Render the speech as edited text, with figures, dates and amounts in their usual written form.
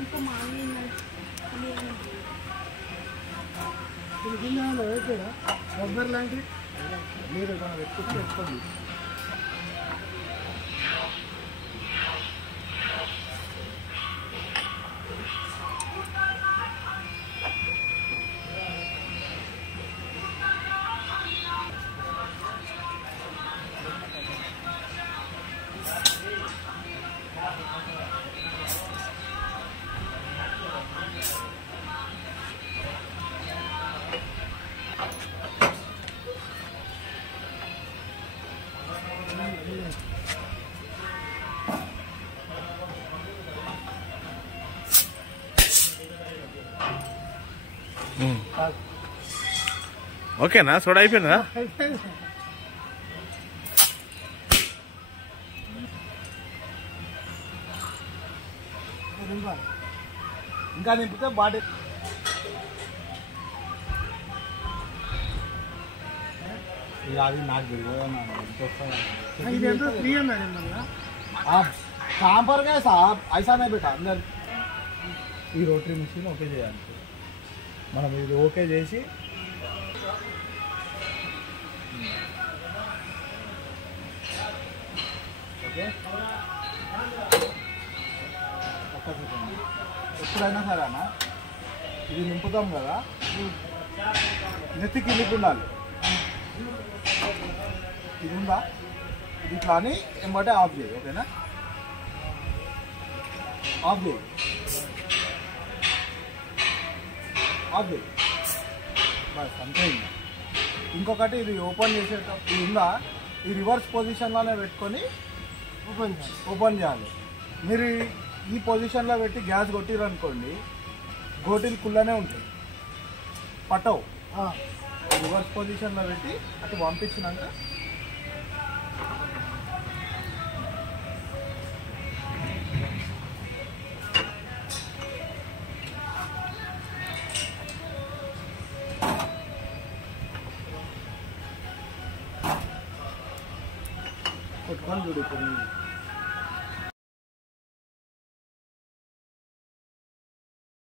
ఇంకా morning rubber లాంటి మీరు మనం పెట్టుకోండి. ఓకేనా? సోడా అయిపోయిందా? ఇంకా నింపితే బాడీ అది నాకు सांपर का साहब ऐसा नहीं बेटा अंदर ఈ రోటరీ మిషన్ ఓకే చేయాలి. మనం ఇది ఓకే చేసి ఓకే ఎప్పుడైనా సరే అన్న ఇది నింపుతాం కదా, నెత్తికి ఇల్లికి ఉండాలి. ఇది ఉందా, ఇది ఇట్లా అని ఎంబటే ఆఫ్ చేయి. ఓకేనా? ఆఫ్ చేయి, ఆఫ్ చేయి బస్ అంతే. ఇంకొకటి ఇది ఓపెన్ చేసేటప్పుడు ఇది ఉందా, ఈ రివర్స్ పొజిషన్లోనే పెట్టుకొని ఓపెన్ చేయాలి. మీరు ఈ పొజిషన్లో పెట్టి గ్యాస్ కొట్టిరనుకోండి, గోటీలు కుళ్ళనే ఉంటాయి, పట్టవు. రివర్స్ పొజిషన్లో పెట్టి అటు పంపించినాక కొట్టుకొని చూడు. ఇప్పుడు